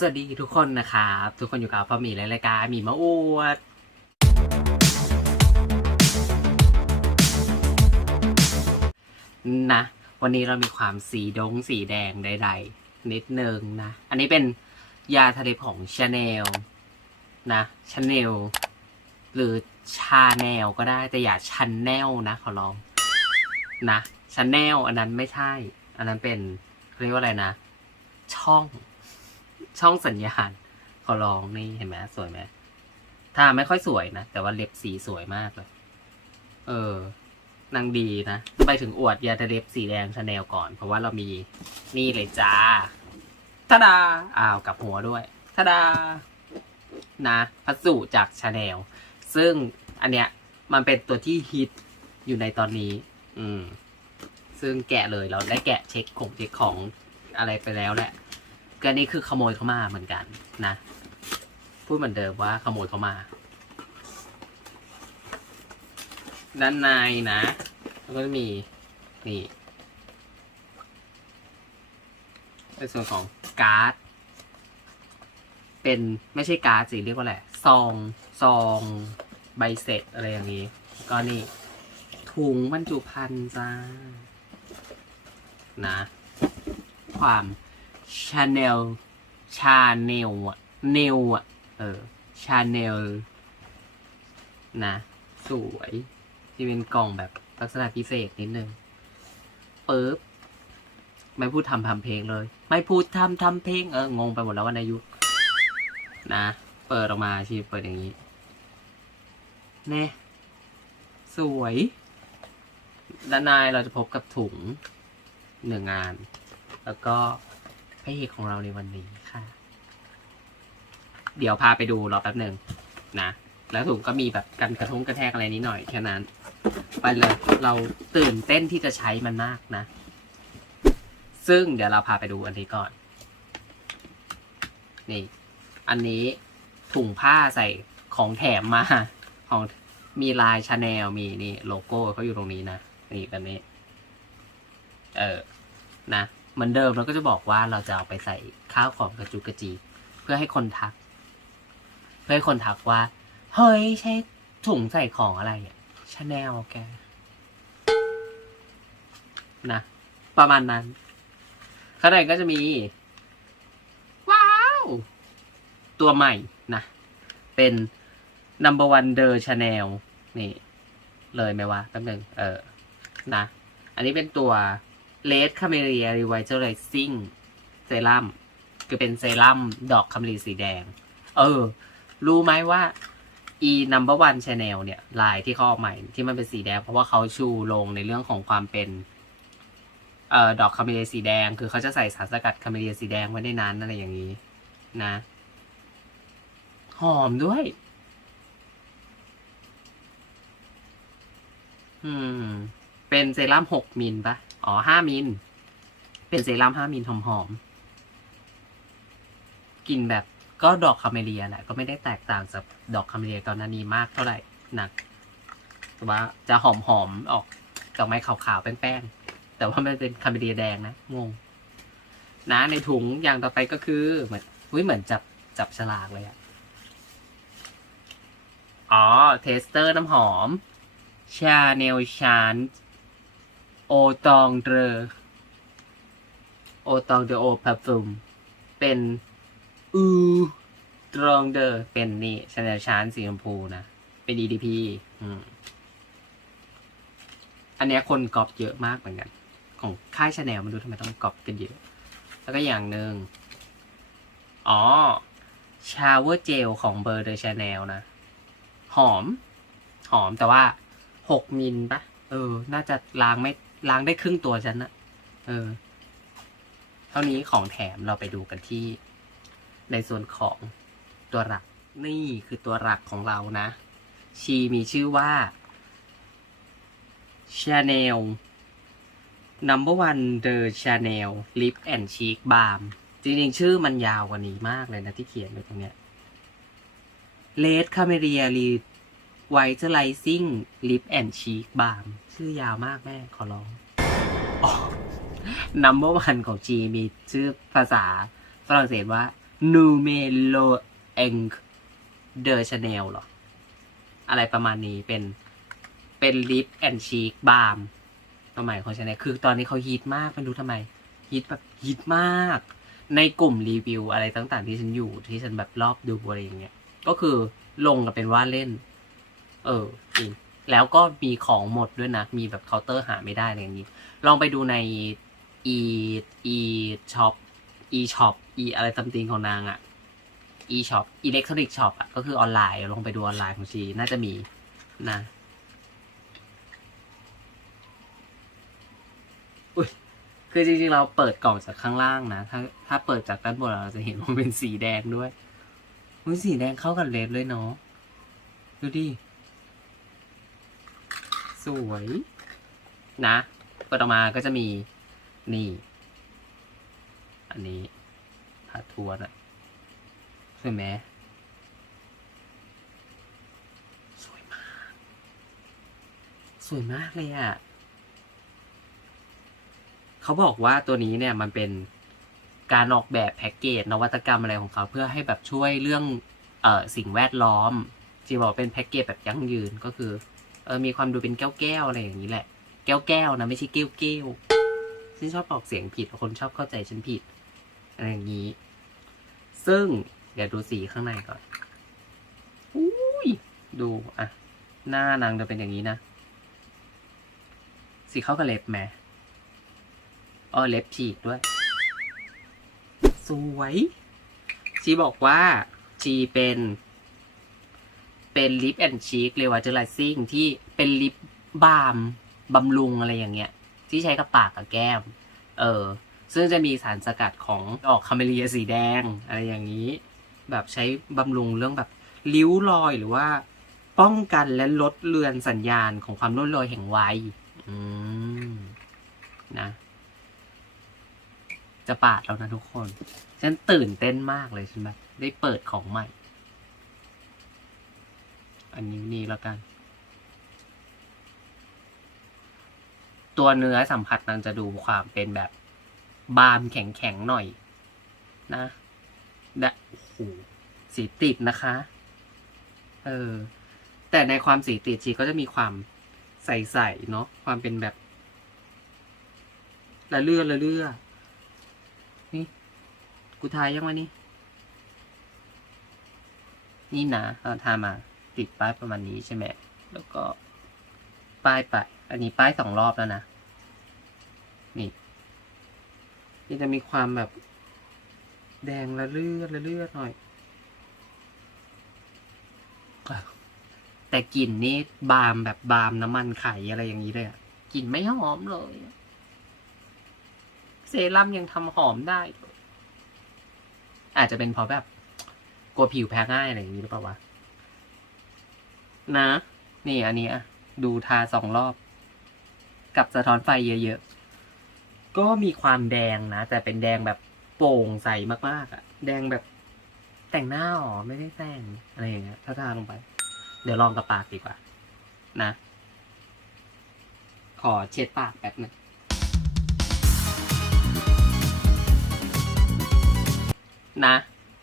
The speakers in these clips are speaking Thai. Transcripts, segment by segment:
สวัสดีทุกคนนะครับ ทุกคนอยู่กับพ่อหมีและรายการหมีมาอวด นะ วันนี้เรามีความสีดงสีแดงใดๆ นิดนึงนะ อันนี้เป็นยาทะเลของชาแนลนะชาแนลหรือชาแนลก็ได้แต่อย่าชันแนลนะ ขอร้อง นะชาแนลอันนั้นไม่ใช่ อันนั้นเป็นเรียกว่าอะไรนะ ช่อง ช่องสัญญาณขอลองนี่เห็นไหมสวยไหมถ้าไม่ค่อยสวยนะ แต่ว่าเล็บสีสวยมากเลย เออนางดีนะ ไปถึงอวดยาทะเล็บสีแดงชาแนลก่อน เพราะว่าเรามีนี่เลยจ้าทาดา อ้าวกับหัวด้วยทาดา นะพัสดุจากชาแนลซึ่งอันเนี้ยมันเป็นตัวที่ฮิตอยู่ในตอนนี้ อืม ซึ่งแกะเลยเราได้แกะเช็คของเช็คของอะไรไปแล้วแหละ ก็นี่คือขโมยเข้ามาเหมือนกันนะ พูดเหมือนเดิมว่าขโมยเข้ามา ด้านในนะแล้วก็จะมีนี่ในส่วนของการ์ด เป็นไม่ใช่การ์ดสิเรียกว่าอะไรซองซองใบเสร็จอะไรอย่างนี้ ก็นี่ ถุงบรรจุภัณฑ์จ้านะ ความ ชาแนลชาแนลอะเนลอะเออชาแนลนะสวยที่เป็นกล่องแบบลักษณะพิเศษนิดนึงปึ๊บไม่พูดทำทำเพลงเลย ไม่พูดทำทำเพลงเอองงไปหมดแล้ววันอายุนะ เปิดออกมาชีเปิดอย่างนี้เน่สวยด้านในเราจะพบกับถุงหนึ่งงาน แล้วก็ ระเอกของเราในวันนี้ค่ะ เดี๋ยวพาไปดูรอแป๊บหนึ่งนะ แล้วถุงก็มีแบบกันกระทงกระแทกอะไรนิดหน่อยแค่นั้น ไปเลยเราตื่นเต้นที่จะใช้มันมากนะ ซึ่งเดี๋ยวเราพาไปดูอันนี้ก่อน นี่ อันนี้ถุงผ้าใส่ของแถมมาของมีลายชาแนลมีนี่ โลโก้เขาอยู่ตรงนี้นะ นี่แบบนี้ เออ นะ เหมือนเดิมเราก็จะบอกว่าเราจะเอาไปใส่ข้าวของกระจุกกระจีเพื่อให้คนทัก เพื่อให้คนทักว่า เฮ้ยใช้ถุงใส่ของอะไรอะชาแนลแกนะประมาณนั้น ข้างในก็จะมี ว้าว ตัวใหม่นะเป็น number one the channel นี่ เลยไหมวะแป๊บนึงเออนะ อันนี้เป็นตัว Red Camellia Revitalizing Serum คือเป็นเซรั่มดอกคาเมลีสีแดง เออ รู้ไหมว่า e number one channel เนี่ยลายที่เขาออกใหม่ที่มันเป็นสีแดง เพราะว่าเขาชูลงในเรื่องของความเป็นเอ่อดอกคาเมเลียสีแดง คือเขาจะใส่สารสกัดคาเมเลียสีแดงไว้ในนั้นอะไรอย่างนี้ นะ หอมด้วย อืม เป็นเซรั่มหกมิลปะ อ๋อห้ามิล เป็นเซรั่มห้ามิลหอมหอมๆกลิ่นแบบก็ดอกคาเมเลียแหละก็ไม่ได้แตกต่างจากดอกคาเมเลียก่อนหน้านี้มากเท่าไหร่นักแต่ว่าจะหอมหอมๆออกดอกไม้ขาวๆแป้งๆแต่ว่ามันเป็นคาเมเลียแดงนะงง นะในถุงอย่างต่อไปก็คือเหมือนอุ้ยเหมือนจับจับฉลากเลยอะอ๋อเทสเตอร์น้ำหอมชาเนลชาน โอตองเดอโอตองเดอโอพัฟฟูมเป็นอูตรองเดอเป็นนี่ชาเนลชานสีชมพูนะ เป็น EDP อืมอันเนี้ยคนกรอบเยอะมากเหมือนกัน ของค่ายชาแนลมันดูทำไมต้องกรอบกันเยอะ แล้วก็อย่างหนึ่งอ๋อชาเวอร์เจลของเบอร์เดอชาแนลนะ หอม หอมแต่ว่าหกมิลปะเออ น่าจะล้างไม่ ล้างได้ครึ่งตัวฉันนะเออ เท่านี้ของแถมเราไปดูกันที่ ในส่วนของตัวหลัก นี่คือตัวหลักของเรานะ ชีมีชื่อว่า Chanel Number One The Chanel Lip and Cheek Balm จริงๆ ชื่อมันยาวกว่านี้มากเลยนะที่เขียนไว้ตรงเนี้ย Red Camellia Revitalizing Lip and Cheek Balm ชื่อยาวมากแม่ขอร้องอ๋อ Number One ของ G มีชื่อภาษาฝรั่งเศสว่า numero eng de chanel หรอ อะไรประมาณนี้เป็นเป็นลิปแอนชีกบาล์มตัวใหม่ของชาแนลคือตอนนี้เขาฮิตมากไม่รู้ทำไมฮิตแบบฮิตมาก ในกลุ่มรีวิวอะไรต่างๆ ที่ฉันอยู่ที่ฉันแบบรอบดูอะไรอย่างเงี้ยก็คือลงกันเป็นว่าเล่น เออจริงแล้วก็มีของหมดด้วยนะ มีแบบเคาน์เตอร์หาไม่ได้อะไรอย่างนี้ ลองไปดูใน e e shop e shop e อะไรตัมติงของนางอะ e shop electronic shop อะก็คือออนไลน์ลองไปดูออนไลน์ของชีน่าจะมีนะอุ้ยคือจริงๆ เราเปิดกล่องจากข้างล่างนะ ถ้าถ้าเปิดจากด้านบนเราจะเห็นว่าเป็นสีแดงด้วยอุ้ยสีแดงเข้ากับเลดเลยเนาะดูดิ วยนะ เปิดออกมาก็จะมีนี่ อันนี้พาทัวร์นะสวยไหมสวยมาก สวยมากเลยอะ่ะ เขาบอกว่าตัวนี้เนี่ยมันเป็นการออกแบบแพ็กเกจนวัตกรรมอะไรของเขาเพื่อให้แบบช่วยเรื่องเอ่อสิ่งแวดล้อมจริงบอกเป็นแพ็กเกจแบบยั่งยืนก็คือ เออมีความดูเป็นแก้วแก้วๆอะไรอย่างนี้แหละ แก้วแก้วๆนะไม่ใช่เก้วเก้วฉันชอบออกเสียงผิดคนชอบเข้าใจฉันผิด อะไรอย่างนี้ ซึ่งเดี๋ยวดูสีข้างในก่อนอุ้ยดูอะ หน้านางจะเป็นอย่างนี้นะ สีเข้ากับเล็บไหมอ๋อเล็บฉีกด้วย สวย ชีบอกว่าชีเป็น เป็นลิปแอนชีคเรวาเจอไลซิ่งที่เป็นลิปบาล์มบำรุงอะไรอย่างเงี้ย ที่ใช้กับปากกับแก้ม เออ ซึ่งจะมีสารสกัดของดอกคาเมเลียสีแดง อะไรอย่างนี้ แบบใช้บำรุงเรื่องแบบริ้วรอยหรือว่า ป้องกันและลดเลือนสัญญาณของความร่วงโรยแห่งวัยอืมนะ จะปาดแล้วนะทุกคน ฉันตื่นเต้นมากเลยฉันแบบได้เปิดของใหม่ อันนี้นี่แล้วกัน ตัวเนื้อสัมผัสนางจะดูความเป็นแบบบามแข็งๆหน่อย นะดะโอ้โหสีติดนะคะ เออ แต่ในความสีติดชีก็จะมีความใสๆเนาะความเป็นแบบละเลือละเลือนี่ กูทายยังวะนี่ นี่นะเราทามา ติดป้ายประมาณนี้ใช่ไหมแล้วก็ป้ายไปอันนี้ป้ายสองรอบแล้วนะนี่นี่จะมีความแบบแดงละเลือดละเลือดหน่อย แต่กลิ่นนี่บามแบบบามน้ำมันไข่อะไรอย่างนี้เลยอะกลิ่นไม่หอมเลย เซรั่มยังทำหอมได้ อาจจะเป็นเพราะแบบ กลัวผิวแพ้ง่ายอะไรอย่างนี้หรือเปล่าวะ นะ นี่อันนี้อะดูทาสองรอบ กับสะท้อนไฟเยอะๆ ก็มีความแดงนะ แต่เป็นแดงแบบโปร่งใสมากๆอะแดงแบบแต่งหน้าหรอไม่ได้แต่งอะไรอย่างเงี้ยถ้าทาลงไป เดี๋ยวลองกับปากดีกว่า นะ ขอเช็ดปากแป๊บหนึงนะ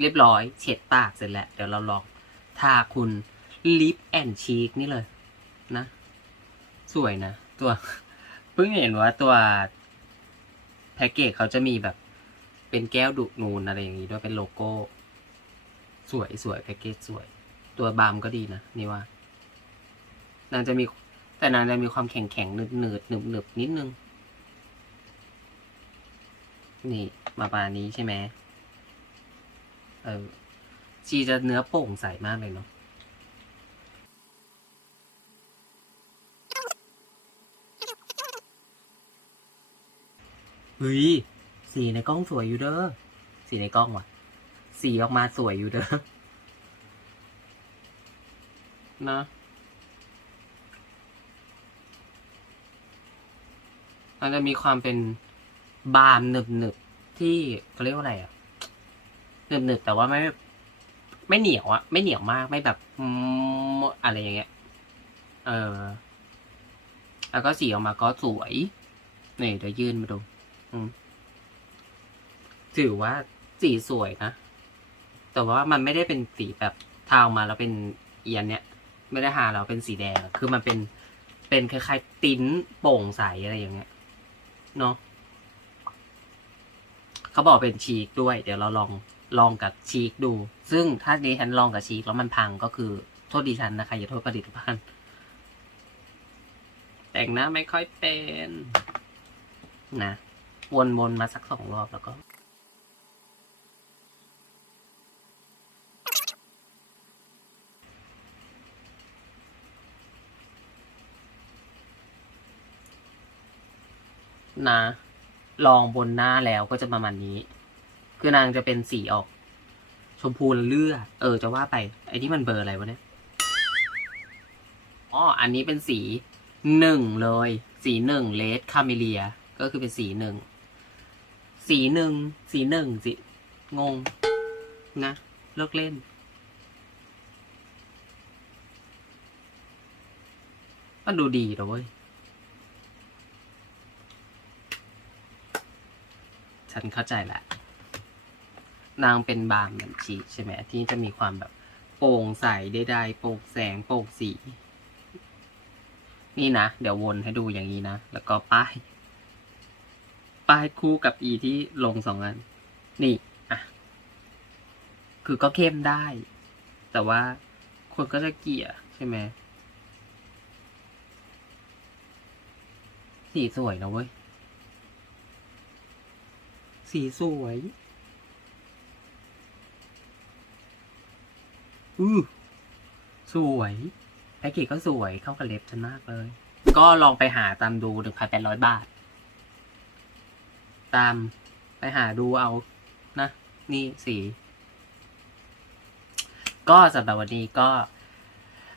เรียบร้อย เช็ดปากเสร็จแล้ว เดี๋ยวเราลองทาคุณ ลิปแอนชีกนี่เลยนะ สวยนะ ตัวเพิ่งเห็นว่าตัวแพ็กเกจเขาจะมีแบบ เป็นแก้วดุนูนอะไรอย่างนี้ด้วยเป็นโลโก้ สวยสวยแพ็กเกจสวย ตัวบาล์มก็ดีนะ นี่ว่า นางจะมีแต่นางจะมีความแข็งแข็งหนืดหนืดหนึบหนึบนิดนึง นี่มาประมาณนี้ใช่ไหมเออชีจะเนื้อโปร่งใสมากเลยเนาะ เฮ้ยสีในกล้องสวยอยู่เด้อสีในกล้องว่ะ สีออกมาสวยอยู่เด้อนะมันจะมีความเป็นบามหนึบหนึบที่เขาเรียกว่าอะไรอะหนึบหนึบแต่ว่าไม่ ไม่เหนียวอะไม่เหนียวมากไม่แบบอะไรอย่างเงี้ย เออ แล้วก็สีออกมาก็สวย นี่เดี๋ยวยื่นมาดู ถือว่าสีสวยนะ แต่ว่ามันไม่ได้เป็นสีแบบทาออกมาแล้วเป็นเอียนเนี่ย ไม่ได้ทาแล้วเป็นสีแดง คือมันเป็นเป็นคล้ายๆติ้นโป่งใสอะไรอย่างเงี้ยเนาะเขาบอกเป็นชีกด้วย เดี๋ยวเราลองลองกับชีกดู ซึ่งถ้าดิฉันลองกับชีกแล้วมันพังก็คือโทษดิฉันนะคะอย่าโทษผลิตภัณฑ์แต่งหน้าไม่ค่อยเป็น นะ วนๆมาสักสองรอบแล้วก็ นะลองบนหน้าแล้วก็จะประมาณนี้ คือนางจะเป็นสีออก ชมพูเลือด เออ จะว่าไป ไอ้ที่มันเบอร์อะไรวะเนี่ย อ๋อ อันนี้เป็นสีหนึ่งเลย สีหนึ่งเลดคาเมเลีย ก็คือเป็นสีหนึ่ง สีหนึ่ง สีหนึ่งสิ งง นะ เลิกเล่นมันดูดีนะเว้ย ฉันเข้าใจแหละ นางเป็นบางเหมือนชีใช่ไหม ที่จะมีความแบบ โปร่งใสได้ๆโปร่งแสง โปร่งสี นี่นะ เดี๋ยววนให้ดูอย่างนี้นะ แล้วก็ป้าย ป้ายคู่กับอีที่ลงสองอัน นี่ อะ คือก็เข้มได้ แต่ว่าคนก็จะเกลี่ยใช่ไหมสีสวยนะเว้ย สีสวย อือสวยแพ็กเกจก็สวยเข้ากับเล็บฉันมากเลย ก็ลองไปหาตามดูหนึ่งพันแปดร้อยบาท ตามไปหาดูเอานะ นี่สี ก็สำหรับวันนี้ก็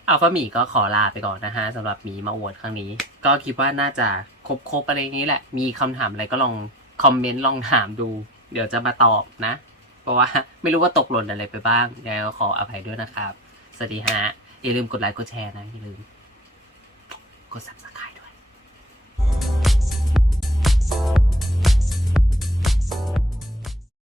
อัลฟาหมีก็ขอลาไปก่อนนะฮะสำหรับหมีมาอวดครั้งนี้ ก็คิดว่าน่าจะครบๆอะไรนี้แหละ มีคำถามอะไรก็ลองคอมเมนต์ลองถามดู เดี๋ยวจะมาตอบนะ เพราะว่าไม่รู้ว่าตกหล่นอะไรไปบ้างยังไงก็ขออภัยด้วยนะครับ สวัสดีฮะ อย่าลืมกดไลค์กดแชร์นะ อย่าลืม